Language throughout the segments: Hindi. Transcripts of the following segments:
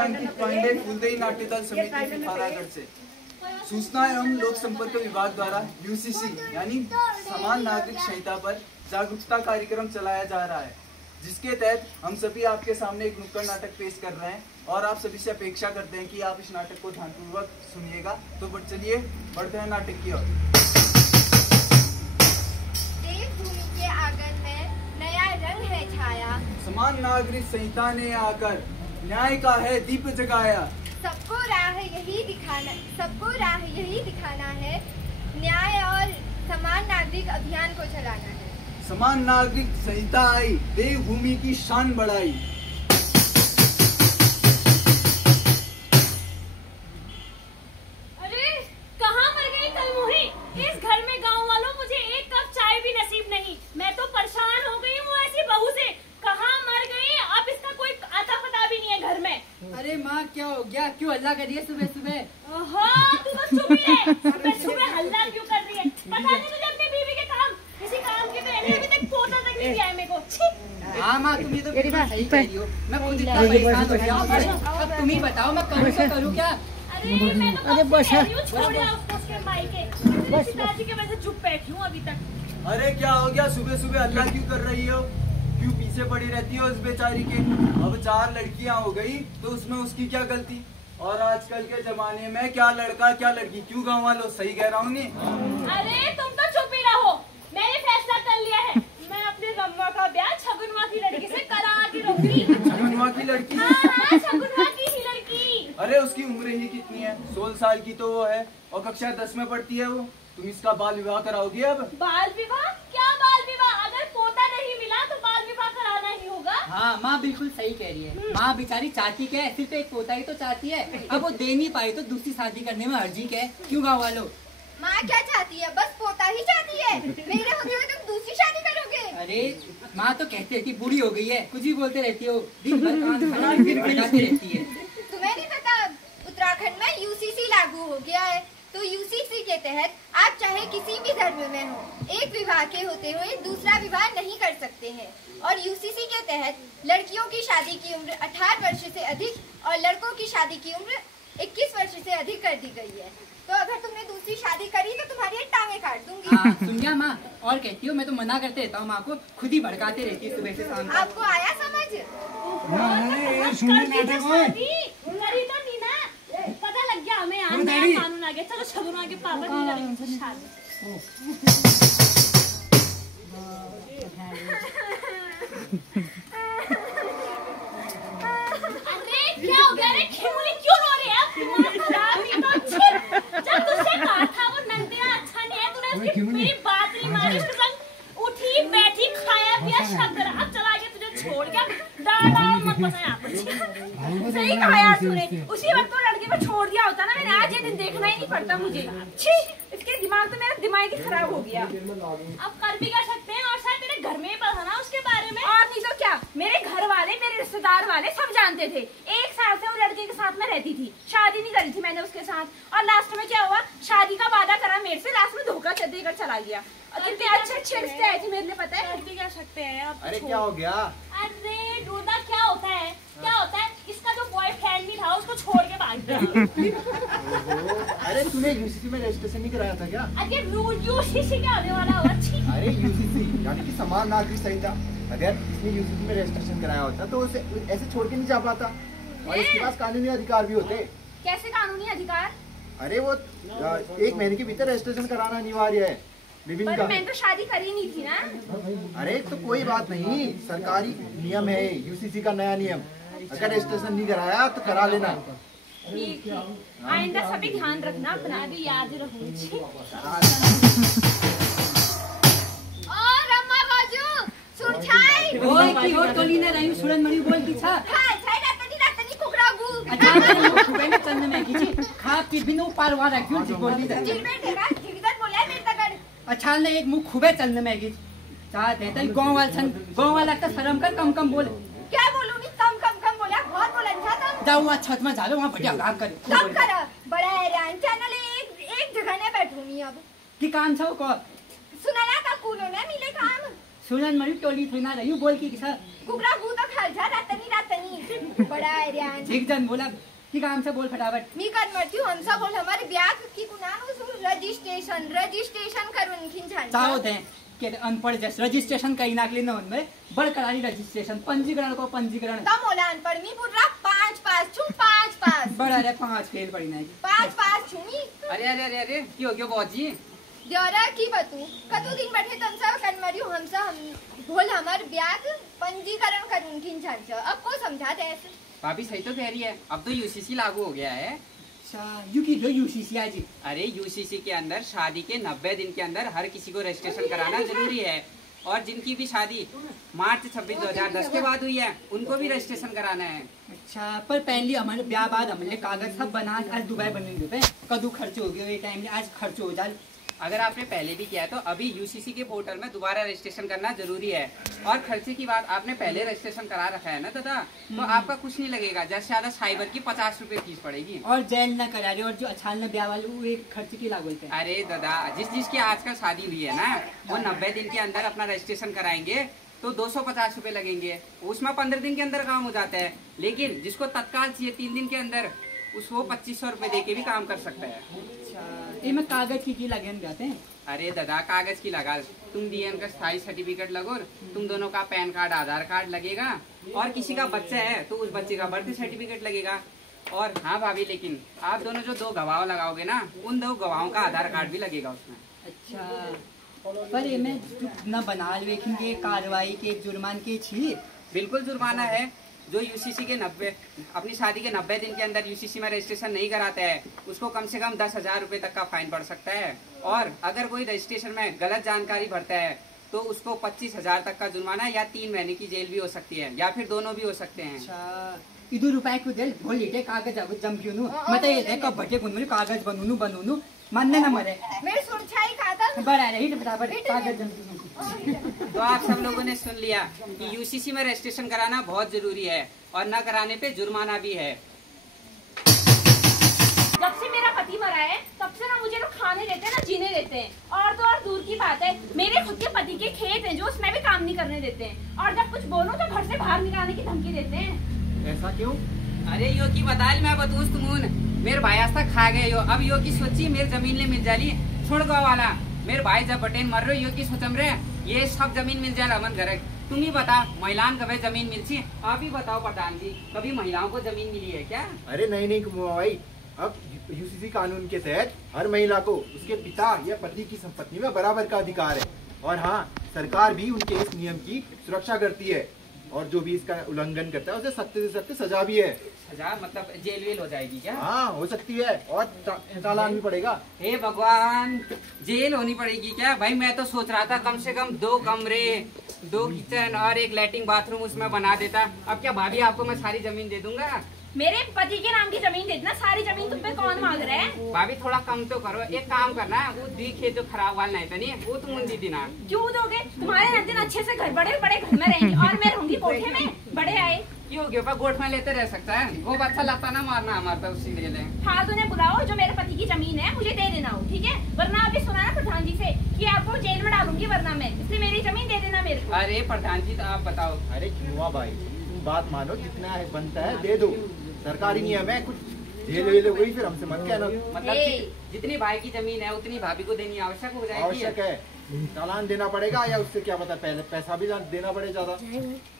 मैं अंकित पांडे फूलदेई नाट्य दल समिति पिथौरागढ़ से। सूचना एवं लोक संपर्क विभाग द्वारा यूसीसी यानी समान नागरिक संहिता पर जागरूकता कार्यक्रम चलाया जा रहा है, जिसके तहत हम सभी आपके सामने एक नुक्कड़ नाटक पेश कर रहे हैं और आप सभी से अपेक्षा करते हैं कि आप इस नाटक को ध्यानपूर्वक सुनिएगा। तो चलिए बढ़ते हैं नाटक की ओर। देवभूमि के आंगन में नया रंग है छाया, समान नागरिक संहिता ने आकर न्याय का है दीप जगाया। सबको राह यही दिखाना है, न्याय और समान नागरिक अभियान को चलाना है। समान नागरिक संहिता आई, देवभूमि की शान बढ़ाई। अरे कहाँ मर गई कलमुही? इस घर में गांव वालों मुझे एक कप चाय भी नसीब नहीं। मैं तो परेशान हो गई हूँ ऐसी बहू से। कहाँ मर गई? अब इसका कोई आता पता भी नहीं है घर में। अरे माँ क्या हो गया? क्यों हल्ला कर रही है सुबह सुबह? हाँ तू तो चुप ही रह। सुबह सुबह हल्ला क्यों कर रही है? पता नहीं तुझे अपनी बीवी के काम, किसी काम की तो मैंने अभी तक पोता तक नहीं दिया है मेरे को। हाँ माँ तुम ये तो बिल्कुल सही कह रही हो। मैं खुद इतना परेशान हो गया हूँ। अब तुम ही बताओ मैं करूँ क्या? अरे मैं तो कब से कह रही हूँ छोड़ दिया उसके मायके। पिताजी की वजह से चुप बैठी हूँ अभी तक। अरे क्या हो गया? सुबह सुबह हल्ला क्यों कर रही हो? क्यों पीछे पड़ी रहती हो उस बेचारी के? अब 4 लड़कियां हो गई तो उसमें उसकी क्या गलती? और आजकल के जमाने में क्या लड़का क्या लड़की, क्यों गाँव वालों? सही कह रहा हूँ नहीं? अरे तुम तो चुप ही रहो। मैंने फैसला कर लिया है, मैं अपने रम्मा का ब्याह छगुनवा की लड़की से करा के रहूंगी। छगुनवा की लड़की? हाँ, छगुनवा की ही लड़की। अरे उसकी उम्र ही कितनी है? 16 साल की तो वो है और कक्षा 10 में पढ़ती है वो। तुम इसका बाल विवाह कराओगी अब? बाल विवाह? क्या बाल विवाह? अगर पोता नहीं मिला तो बाल विवाह कराना ही होगा। हाँ माँ बिल्कुल सही कह रही है। माँ बेचारी चाहती क्या है? सिर्फ एक पोता ही तो चाहती है। अब वो दे नहीं पाई तो दूसरी शादी करने में हर्जी क्या है? क्यों गाँव वालों? माँ क्या चाहती है? बस पोता ही चाहती है। मेरे होते हुए तुम दूसरी शादी करोगे? अरे माँ तो कहती रहती बूढ़ी हो गई है, कुछ भी बोलते रहती हो, दिन भर कान खाना फिर भड़काती रहती है। तुम्हें नहीं पता उत्तराखंड में यूसीसी लागू हो गया है, तो यूसीसी के तहत आप चाहे किसी भी धर्म में हो, एक विवाह के होते हुए दूसरा विवाह नहीं कर सकते हैं। और यूसीसी के तहत लड़कियों की शादी की उम्र 18 वर्ष से अधिक और लड़कों की शादी की उम्र 21 वर्ष से अधिक कर दी गई है। तो अगर तुमने दूसरी शादी करी तो तुम्हारी टांगे काट दूंगी। हाँ सुन गया माँ? और कहती हो मैं तो मना करते रहता हूँ माँ को, खुद ही भड़काते रहती है सुबह से शाम तक। आपको आया समझ? पता लग गया हमें, कानून आ गया। चलो छगुनवा के पापा नहीं करेंगे उनसे शादी। अरे क्या हो गया रे? खिमुली क्यों रो रही है? दिमाग खराब है तो जब तुझसे कहा था वो नंदिया अच्छा नहीं है, तूने उसकी मेरी बात नहीं मानी। उसके संग उठी बैठी खाया पिया सब करा, अब चला गया तुझे छोड़ के। डांटा मत बचा यहाँ पर। सही कहा यार तूने, उसी वक्त तो लड़के को छोड़ दिया होता ना। मैंने आज ये दिन देखना ही नहीं पड़ता मुझे। छी, इसके दिमाग तो मेरा दिमाग ही खराब हो गया। अब कर भी क्या सकते हैं? और शायद तेरे घर में ही पता ना उसके बारे में। और नहीं तो क्या, मेरे घर वाले मेरे रिश्तेदार वाले सब जानते थे। 1 साल से वो लड़के के साथ में रहती थी, शादी नहीं करी थी मैंने उसके साथ। और लास्ट में क्या हुआ? शादी का वादा करा मेरे से, लास्ट में धोखा देकर चला गया। और कितने अच्छे रिश्ते आए थे मेरे लिए, पता है? कर भी क्या सकते हैं अब। अरे क्या हो गया? अरे डोदा क्या होता है? क्या होता है? इसका जो बॉयफ्रेंड भी था उसको छोड़ के भाग गया। अरे तूने यूसीसी में रजिस्ट्रेशन नहीं कराया था क्या? अरे यूसीसी क्या होने वाला होगा? अरे यूसीसी यानी कि समान नागरिक संहिता, अगर इसने यूसीसी में रजिस्ट्रेशन कराया होता तो उसे ऐसे छोड़ के नहीं जा पाता। और इसके पास कानूनी अधिकार भी होते। कैसे कानूनी अधिकार? अरे वो 1 महीने के भीतर रजिस्ट्रेशन कराना अनिवार्य है लिविंग का। मैंने तो शादी करी नहीं थी ना। अरे तो कोई बात नहीं, सरकारी नियम है यूसीसी का नया नियम। अगर रजिस्ट्रेशन नहीं कराया तो करा लेना। ठीक है, आइंदा सभी ध्यान रखना, अपना भी याद रखूंगी। और अम्मा बाजू सुन छाई ओए की हो टोली ने रही सुरन मणि बोलती था। खाई छाई रातनी कुकरागू। अच्छा सुबह में चंद में की खा की बिनु पारवा रखियो जी बोलती था। जिलबे ठेका जिगदर बोले मेरे तगड़। अच्छा ने एक मुख खूबे चंद में की चाहते थे गांव वाला का शर्म कर कम बोल। क्या बोलूं? नहीं कम बोला, बहुत बोला था तुम। जाओ वहाँ छत में जाओ, वहाँ बढ़िया काम कर। कब कर? बड़ा हैरान चैनल एक जगह ने बैठूंगी अब। की काम छो को सुनाला का कूलो ने मिले काम। सुनन मरी टोली थी ना रही बोल की सर कुकरा गु तो खाल जा रातनी बड़ा एरियान ठीक जन बोला की काम से बोल फटाफट मी कर मरती हूँ हमसा बोल हमारे ब्याह की कुनान रजिस्ट्रेशन करून खिन छान चाहो थे के अनपढ़ जैसे रजिस्ट्रेशन कहीं ना के में बड़ करानी रजिस्ट्रेशन पंजीकरण को पंजीकरण कम होला अनपढ़ मी पूरा 5 पास छू 5 पास बड़ा रे 5 फेल पड़ी ना 5 पास छू मी अरे अरे अरे अरे क्यों क्यों बौजी द्योरा की बतू कतु दिन बैठे तम सब कर मरियो हम बोल हमार ब्याह पंजीकरण करून खिन छान अब को समझा दे ऐसे भाभी सही तो कह रही है, अब तो यूसीसी लागू हो गया है। यूसीसी जी अरे यूसीसी के अंदर शादी के 90 दिन के अंदर हर किसी को रजिस्ट्रेशन कराना जरूरी है, और जिनकी भी शादी मार्च 26 2010 के बाद हुई है उनको भी रजिस्ट्रेशन कराना है। अच्छा पर पहले हमारे ब्याह बाद हमारे कागज सब बना आज दुबई बनेंगे पे कदू खर्च हो गया ये टाइम आज खर्च हो जाए। अगर आपने पहले भी किया है तो अभी यूसीसी के पोर्टल में दोबारा रजिस्ट्रेशन करना जरूरी है। और खर्चे की बात, आपने पहले रजिस्ट्रेशन करा रखा है ना दादा, तो आपका कुछ नहीं लगेगा, ज्यादा से ज्यादा साइबर की 50 रुपए फीस पड़ेगी। और जेल न करा रहे और जो अछाल न ब्याह वाले वो एक खर्च की लागू है। अरे दादा जिसकी आजकल शादी हुई है ना वो 90 दिन के अंदर अपना रजिस्ट्रेशन कराएंगे तो 250 रुपए लगेंगे, उसमें 15 दिन के अंदर काम हो जाता है। लेकिन जिसको तत्काल चाहिए 3 दिन के अंदर उसको 2500 रुपए दे के भी काम कर सकता है। ये में कागज की लगन जाते हैं। अरे दादा कागज की लगा, तुम डीएम का स्थायी सर्टिफिकेट लगो, तुम दोनों का पैन कार्ड आधार कार्ड लगेगा, और किसी का बच्चा है तो उस बच्चे का बर्थ सर्टिफिकेट लगेगा। और हाँ भाभी, लेकिन आप दोनों जो 2 गवाह लगाओगे ना उन 2 गवाहों का आधार कार्ड भी लगेगा उसमें। अच्छा पर ये में न बना लेकिन कार्रवाई के जुर्मान के छी बिल्कुल जुर्माना है। जो यूसीसी के 90 अपनी शादी के 90 दिन के अंदर यूसीसी में रजिस्ट्रेशन नहीं कराता है उसको कम से कम 10,000 रुपए तक का फाइन पड़ सकता है, और अगर कोई रजिस्ट्रेशन में गलत जानकारी भरता है तो उसको 25,000 तक का जुर्माना या 3 महीने की जेल भी हो सकती है, या फिर दोनों भी हो सकते हैं। अच्छा इधर रुपए को दे बोल इटे कागज जम क्यों मत ये कब बटे गुन कागज बनूनु मानने न मरे मेरे सुनछाई खाता बड़ा रही बराबर कागज जम तो आप सब लोगों ने सुन लिया कि यूसीसी में रजिस्ट्रेशन कराना बहुत जरूरी है, और न कराने पे जुर्माना भी है। जब से मेरा पति मरा है तब से ना मुझे लोग खाने देते हैं ना जीने देते हैं, और तो और दूर की बात है मेरे खुद के पति के खेत हैं जो उसमें भी काम नहीं करने देते हैं, और जब कुछ बोलो तो घर से बाहर निकालने की धमकी देते हैं। ऐसा क्यों? अरे यो की बताइल मैं बतूस तुमून मेरे भाई आज तक खा गए यो, अब यो की सोची मेरे जमीन ले मिल जाली छोड़ गो वाला मेरे भाई जब बटेन मर रहे यो की सोचम रे ये सब जमीन मिल जाए अमन घर। तुम ही बता महिलाओं कभी जमीन मिलती? आप ही बताओ प्रधान जी, कभी महिलाओं को जमीन मिली है क्या? अरे नहीं भाई, अब यूसीसी कानून के तहत हर महिला को उसके पिता या पति की संपत्ति में बराबर का अधिकार है, और हाँ सरकार भी उनके इस नियम की सुरक्षा करती है, और जो भी इसका उल्लंघन करता है उसे सख्त से सख्त सजा भी है। सजा मतलब जेल वेल हो जाएगी क्या? हाँ हो सकती है, और चालान भी पड़ेगा। हे भगवान, जेल होनी पड़ेगी क्या? भाई मैं तो सोच रहा था कम से कम 2 कमरे 2 किचन और 1 लैट्रिन बाथरूम उसमें बना देता। अब क्या भाभी आपको मैं सारी जमीन दे दूंगा? मेरे पति के नाम की जमीन दे देना, सारी जमीन तुम पे कौन मांग रहा है? भाभी थोड़ा कम तो करो, एक काम करना वो दिखे तो खराब वाला नहीं था नहीं वो तुम दी देना। क्यों दोगे? तुम्हारे नंदन अच्छे से घर बड़े बड़े घर में रहेंगे और मैं रहूंगी कोठे में बड़े आए। क्यों गया गोठ में लेते रह सकता है, वो अच्छा लगता ना मारना हमारा उसी ले ले। फालतू ने बुलाओ, जो मेरे पति की जमीन है मुझे दे देना हो, ठीक है? वरना अभी सुना ना प्रधान जी से कि आपको जेल में डालूंगी वरना मैं, इसलिए मेरी जमीन दे देना मेरे को। अरे प्रधान जी तो आप बताओ। अरे क्यों भाई, तुम बात मानो, जितना है बनता है दे दो, सरकारी नियम है, कुछ जेल वेल वही फिर हमसे मत कहना। मतलब जितनी भाई की जमीन है उतनी भाभी को देनी आवश्यक हो जाएगी। आवश्यक है, चालान देना पड़ेगा, या उससे क्या पता पहले पैसा भी देना पड़े ज्यादा।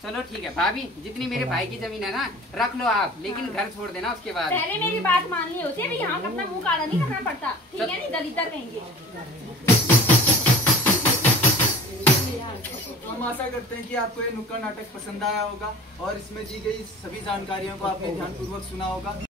चलो ठीक है भाभी, जितनी मेरे भाई की जमीन है ना रख लो आप, लेकिन घर छोड़ देना उसके बाद। पहले मेरी बात माननी होती है, अभी यहाँ अपना मुंह काला नहीं करना पड़ता, ठीक है? नहीं दलितर कहेंगे। हम आशा करते हैं कि आपको ये नुक्कड़ नाटक पसंद आया होगा, और इसमें दी गई सभी जानकारियों को आपने ध्यानपूर्वक सुना होगा।